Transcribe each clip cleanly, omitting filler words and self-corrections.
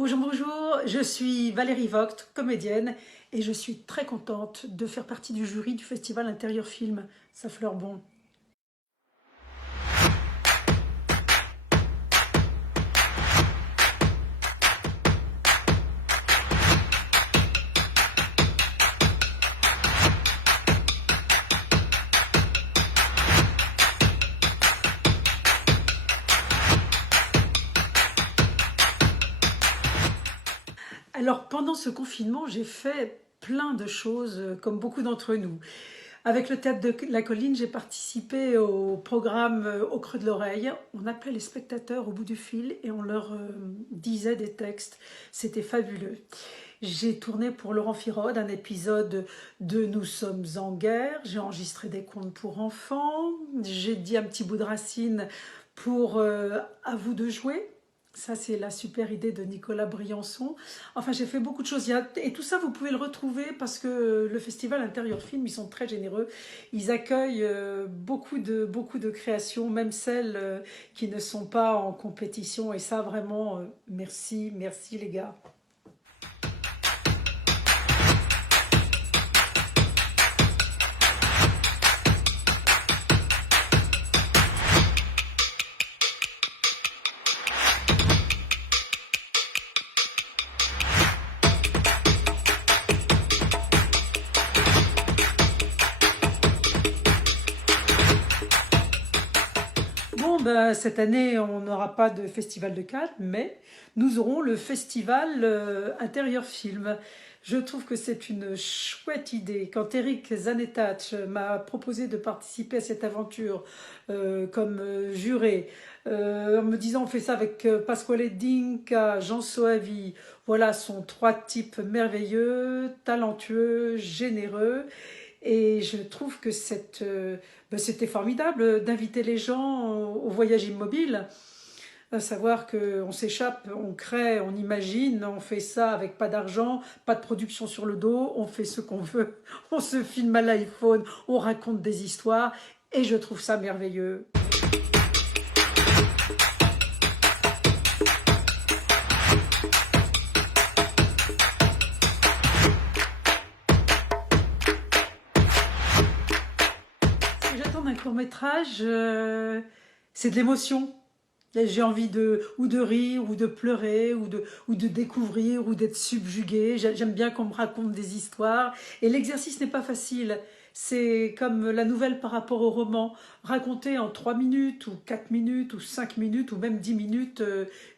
Bonjour, bonjour, je suis Valérie Vogt, comédienne, et je suis très contente de faire partie du jury du festival Intérieur Film. Ça fleure bon. Alors, pendant ce confinement, j'ai fait plein de choses, comme beaucoup d'entre nous. Avec le Théâtre de la Colline, j'ai participé au programme Au creux de l'oreille. On appelait les spectateurs au bout du fil et on leur disait des textes. C'était fabuleux. J'ai tourné pour Laurent Firode un épisode de Nous sommes en guerre. J'ai enregistré des contes pour enfants. J'ai dit un petit bout de Racine pour À vous de jouer. Ça, c'est la super idée de Nicolas Briançon. Enfin, j'ai fait beaucoup de choses. Et tout ça, vous pouvez le retrouver parce que le festival Intérieur Film, ils sont très généreux. Ils accueillent beaucoup de créations, même celles qui ne sont pas en compétition. Et ça, vraiment, merci, merci les gars. Bon, ben, cette année, on n'aura pas de festival de Cannes, mais nous aurons le festival Intérieur Film. Je trouve que c'est une chouette idée. Quand Eric Zanetach m'a proposé de participer à cette aventure comme juré, en me disant on fait ça avec Pasquale Dinca, Jean Soavi, voilà, sont trois types merveilleux, talentueux, généreux. Et je trouve que c'était formidable d'inviter les gens au voyage immobile, à savoir qu'on s'échappe, on crée, on imagine, on fait ça avec pas d'argent, pas de production sur le dos, on fait ce qu'on veut, on se filme à l'iPhone, on raconte des histoires, et je trouve ça merveilleux. Ce que j'attends d'un court-métrage, c'est de l'émotion. J'ai envie ou de rire, ou de pleurer, ou de découvrir, ou d'être subjuguée. J'aime bien qu'on me raconte des histoires. Et l'exercice n'est pas facile. C'est comme la nouvelle par rapport au roman. Raconter en 3 minutes, ou 4 minutes, ou 5 minutes, ou même 10 minutes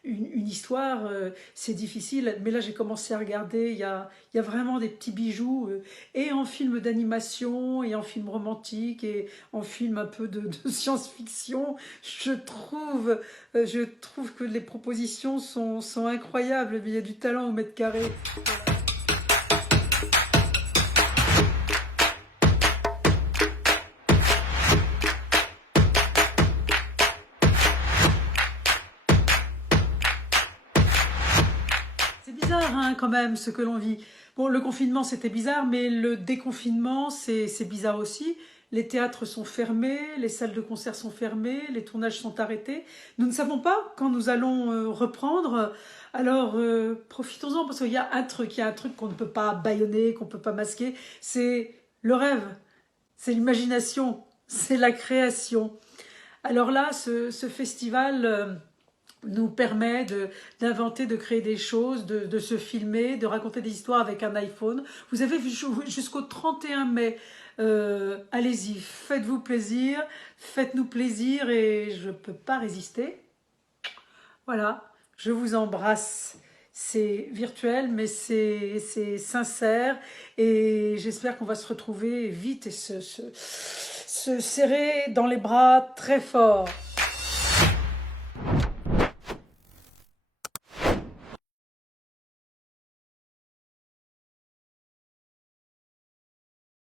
une histoire, c'est difficile. Mais là, j'ai commencé à regarder. Il y a vraiment des petits bijoux. Et en film d'animation, et en film romantique, et en film un peu de science-fiction. Je trouve que les propositions sont incroyables, mais il y a du talent au mètre carré. C'est bizarre hein, quand même ce que l'on vit. Bon, le confinement c'était bizarre, mais le déconfinement c'est bizarre aussi. Les théâtres sont fermés, les salles de concert sont fermées, les tournages sont arrêtés. Nous ne savons pas quand nous allons reprendre. Alors profitons-en parce il y a un truc qu'on ne peut pas bâillonner, qu'on ne peut pas masquer. C'est le rêve, c'est l'imagination, c'est la création. Alors là, ce festival nous permet d'inventer, de créer des choses, de se filmer, de raconter des histoires avec un iPhone. Vous avez jusqu'au 31 mai. Allez-y, faites-vous plaisir, faites-nous plaisir et je ne peux pas résister. Voilà, je vous embrasse. C'est virtuel, mais c'est sincère et j'espère qu'on va se retrouver vite et se serrer dans les bras très fort.